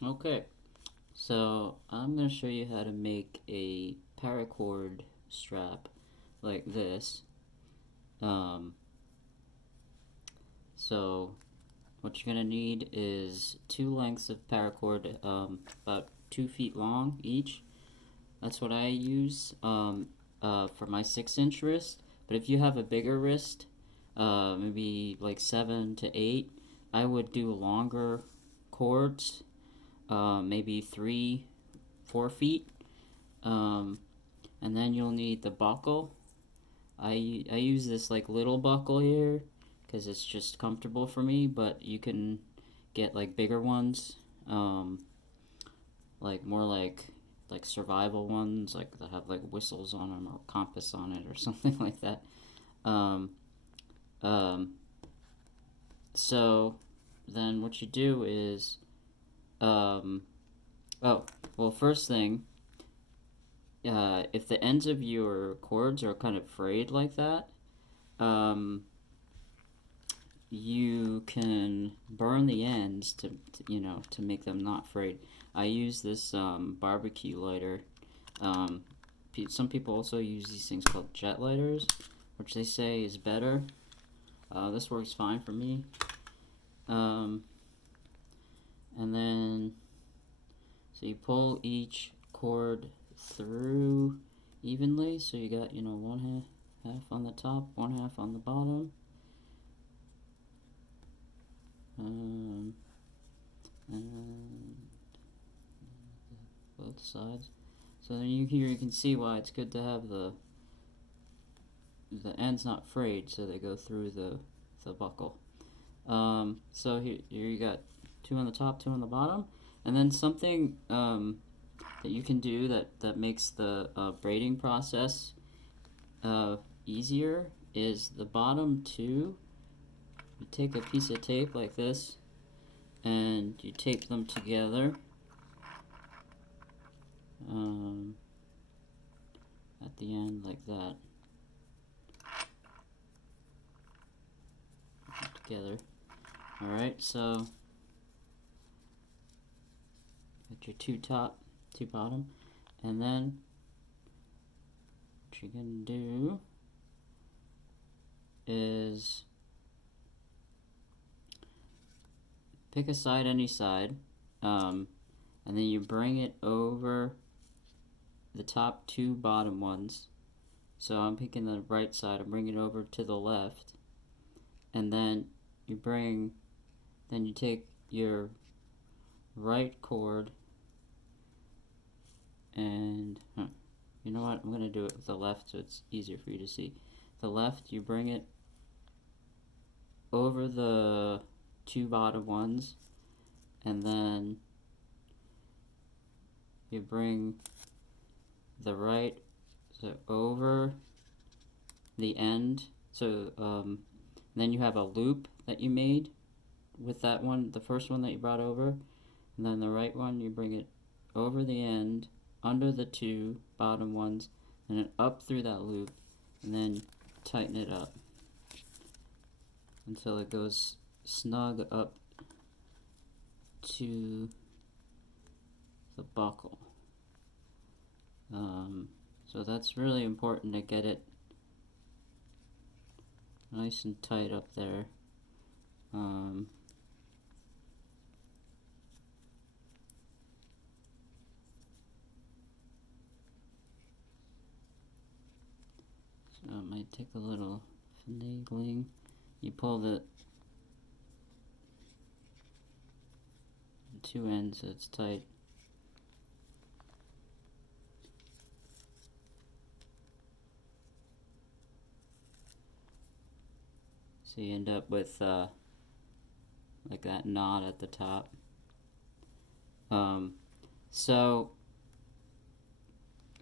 Okay, so I'm going to show you how to make a paracord strap like this. Um, so what you're going to need is two lengths of paracord, about 2 feet long each. That's what I use for my 6-inch wrist. But if you have a bigger wrist, maybe like 7 to 8, I would do longer cords, maybe 3, 4 feet. Um, and then you'll need the buckle. I use this like little buckle here because it's just comfortable for me, but you can get like bigger ones, um, like more like survival ones, like that have like whistles on them or compass on it or something like that. Um, um, so then what you do is, um, oh, well, first thing, if the ends of your cords are kind of frayed like that, um, you can burn the ends to make them not frayed. I use this barbecue lighter. Um, some people also use these things called jet lighters, which they say is better. This works fine for me. Um, and then, so you pull each cord through evenly. So you got, one half on the top, one half on the bottom. Um, and both sides. So then here you can see why it's good to have the ends not frayed, so they go through the buckle. So here you got two on the top, two on the bottom, and then something that you can do that makes the braiding process easier is the bottom two. You take a piece of tape like this, and you tape them together. At the end like that. Together. Alright, so got your two top, two bottom, and then what you're gonna do is pick a side, any side, and then you bring it over the top two bottom ones. So I'm picking the right side and bring it over to the left, and then you take your right cord and you know what? I'm gonna do it with the left so it's easier for you to see. The left, you bring it over the two bottom ones, and then you bring the right over the end. So then you have a loop that you made with that one, the first one that you brought over, and then the right one you bring it over the end, under the two bottom ones, and then up through that loop, and then tighten it up until it goes snug up to the buckle. So that's really important to get it nice and tight up there. So it might take a little finagling. You pull the two ends so it's tight. So you end up with like that knot at the top. So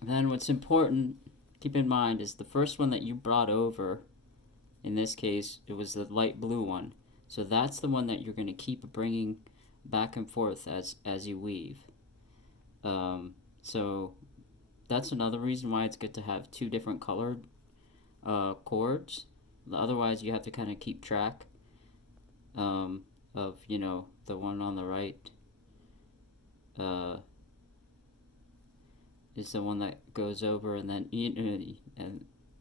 then what's important, keep in mind, is the first one that you brought over, in this case, it was the light blue one. So that's the one that you're going to keep bringing back and forth as you weave. So that's another reason why it's good to have two different colored cords. Otherwise, you have to kind of keep track of, the one on the right is the one that goes over and then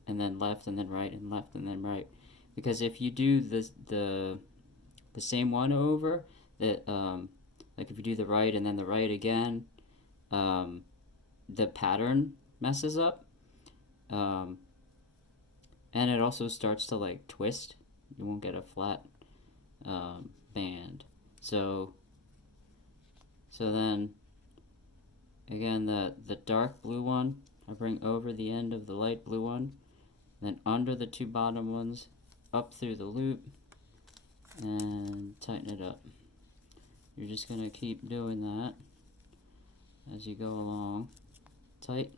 and then left and then right and left and then right. Because if you do the same one over, that like if you do the right and then the right again, the pattern messes up, and it also starts to like twist. You won't get a flat band. So then again, the dark blue one I bring over the end of the light blue one, then under the two bottom ones, up through the loop, and tighten it up. You're just gonna keep doing that as you go along. Tight,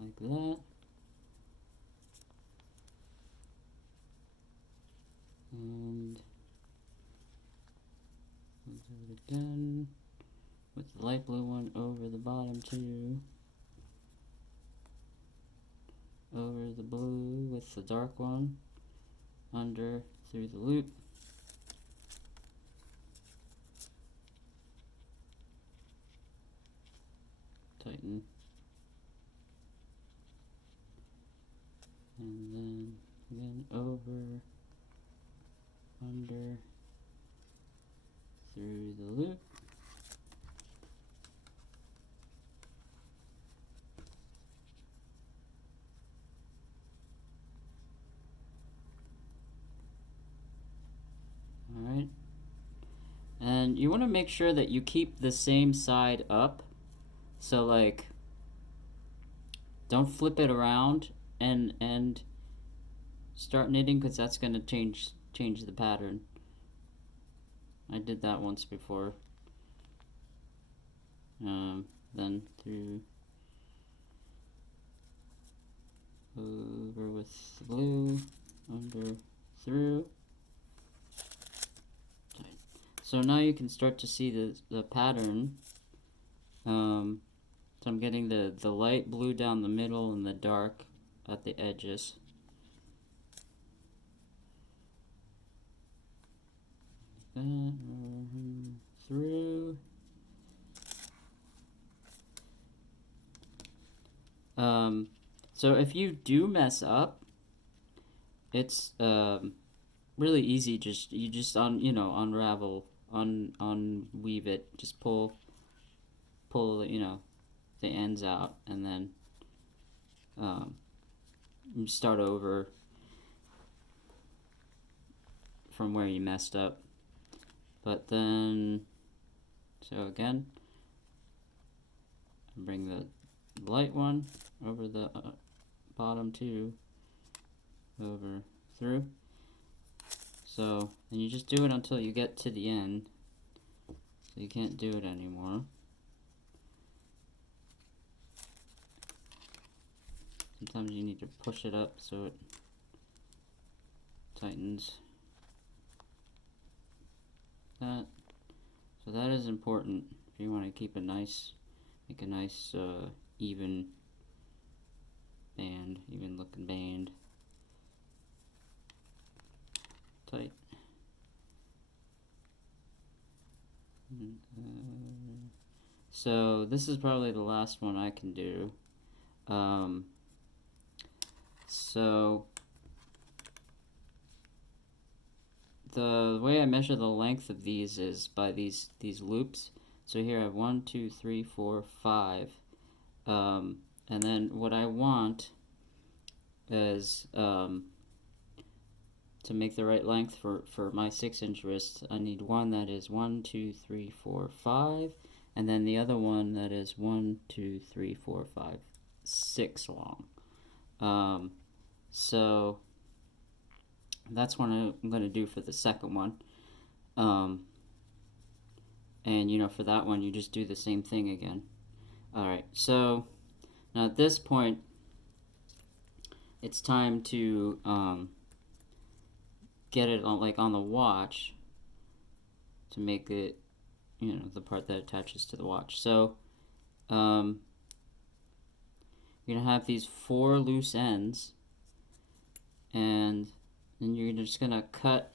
like that. And we'll do it again with the light blue one over the bottom two, over the blue with the dark one, under through the loop, tighten, and then again over, under, through the loop, alright, and you want to make sure that you keep the same side up, so like don't flip it around and start knitting, because that's going to change the pattern. I did that once before. Then through, over with the blue, under, through. So now you can start to see the pattern. So I'm getting the light blue down the middle and the dark at the edges. Through. So if you do mess up, it's really easy. You just unravel, unweave it. Just pull the ends out, and then you start over from where you messed up. But then, so again, bring the light one over the bottom two, over, through. So, and you just do it until you get to the end. So you can't do it anymore. Sometimes you need to push it up so it tightens. That. So that is important if you want to keep make a nice even band, even looking band. Tight. So this is probably the last one I can do. So the way I measure the length of these is by these loops. So here I have 1, 2, 3, 4, 5. And then what I want is to make the right length for my 6-inch wrist, I need one that is 1, 2, 3, 4, 5, and then the other one that is 1, 2, 3, 4, 5, 6 long. So that's what I'm going to do for the second one. And for that one you just do the same thing again. Alright, so now at this point it's time to get it on the watch to make it, the part that attaches to the watch. So you're gonna have these 4 loose ends, and then you're just gonna cut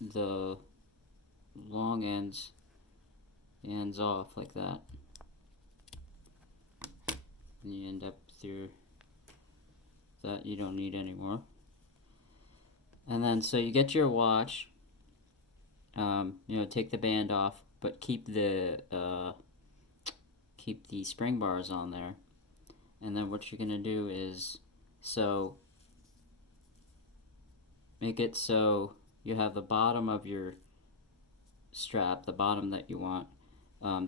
the long ends the ends off like that. And you end up through that you don't need anymore. And then so you get your watch, take the band off, but keep the spring bars on there. And then what you're gonna do is make it so you have the bottom of your strap, the bottom that you want.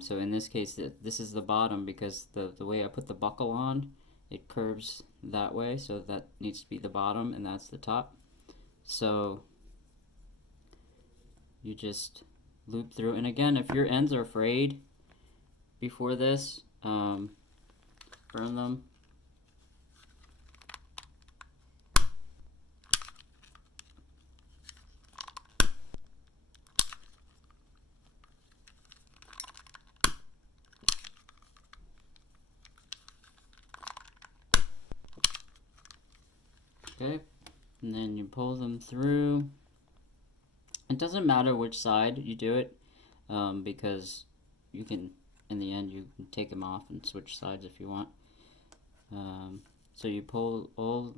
So in this case, this is the bottom because the way I put the buckle on, it curves that way, so that needs to be the bottom and that's the top. So you just loop through, and again, if your ends are frayed before this, burn them. Okay, and then you pull them through. It doesn't matter which side you do it, because you can, in the end, you can take them off and switch sides if you want. So you pull all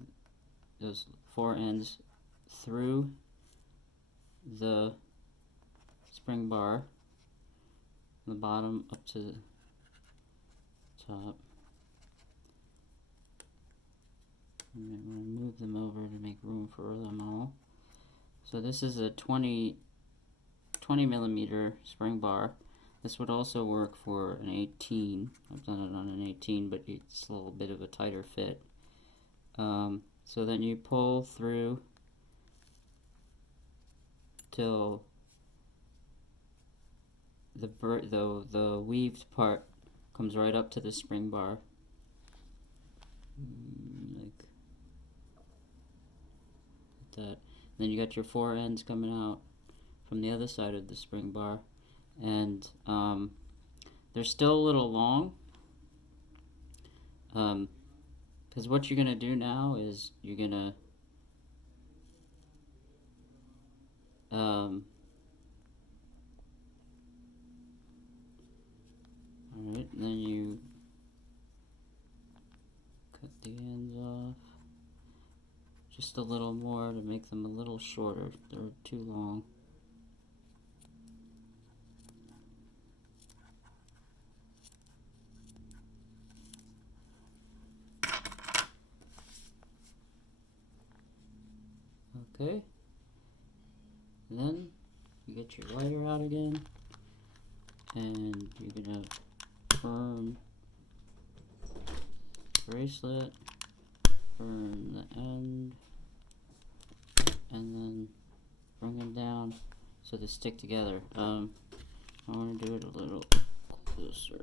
those 4 ends through the spring bar, the bottom up to the top. I'm going to move them over to make room for them all. So this is a 20 millimeter spring bar. This would also work for an 18. I've done it on an 18, but it's a little bit of a tighter fit. So then you pull through till the weaved part comes right up to the spring bar, like that. Then you got your 4 ends coming out from the other side of the spring bar, and they're still a little long, because what you're gonna do now is you're gonna alright, then you cut the ends off just a little more to make them a little shorter. They're too long. Okay, and then you get your lighter out again, and you're gonna burn bracelet, burn the end, and then bring them down so they stick together. I want to do it a little closer,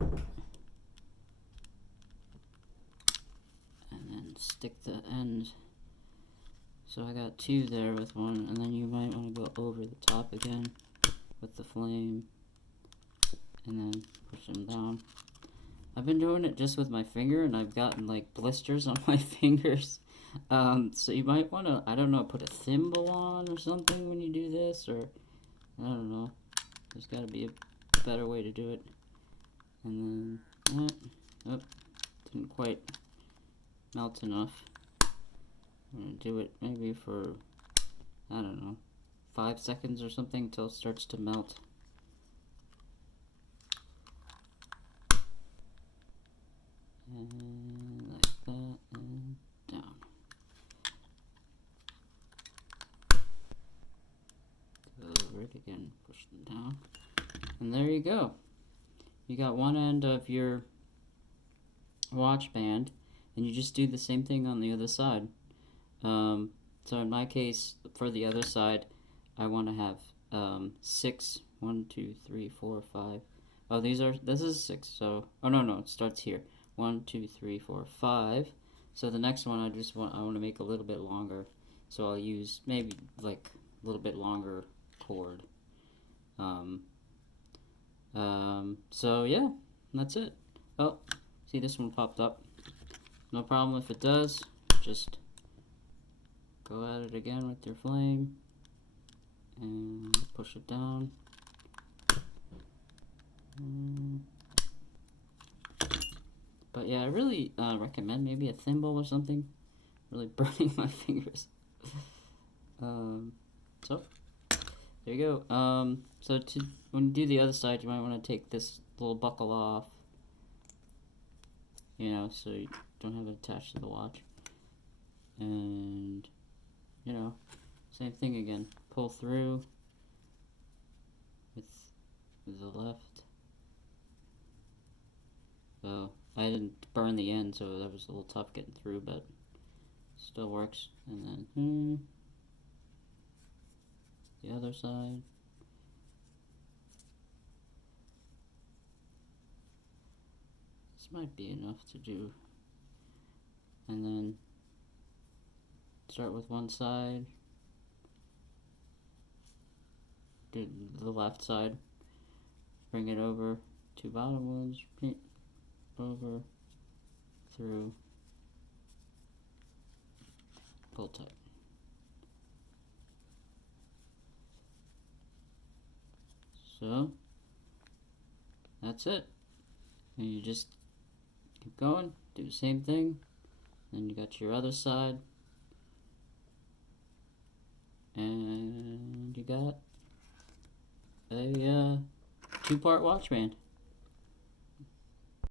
and then stick the end. So I got 2 there with 1, and then you might want to go over the top again with the flame, and then push them down. I've been doing it just with my finger, and I've gotten like blisters on my fingers. So you might want to, I don't know, put a thimble on or something when you do this, or I don't know. There's got to be a better way to do it. And then, didn't quite melt enough. I'm going to do it maybe for, I don't know, 5 seconds or something until it starts to melt. And like that, and down. Go over it again, push them down. And there you go. You got one end of your watch band, and you just do the same thing on the other side. So in my case, for the other side, I want to have 6, 1, 2, 3, 4, 5. Oh, this is 6. So, oh no, it starts here. 1, 2, 3, 4, 5. So the next one, I want to make a little bit longer. So I'll use maybe like a little bit longer cord. So yeah, that's it. Oh, see, this one popped up. No problem if it does. Just go at it again with your flame and push it down. But yeah, I really recommend maybe a thimble or something. Really burning my fingers. So there you go. So when you do the other side, you might want to take this little buckle off. You know, so you don't have it attached to the watch. And you know, same thing again. Pull through with the left. So I didn't burn the end, so that was a little tough getting through, but still works. And then the other side. This might be enough to do. And then start with one side. Do the left side. Bring it over, two bottom ones. Over, through, pull tight. So that's it. And you just keep going, do the same thing. Then you got your other side, and you got a two-part watch band.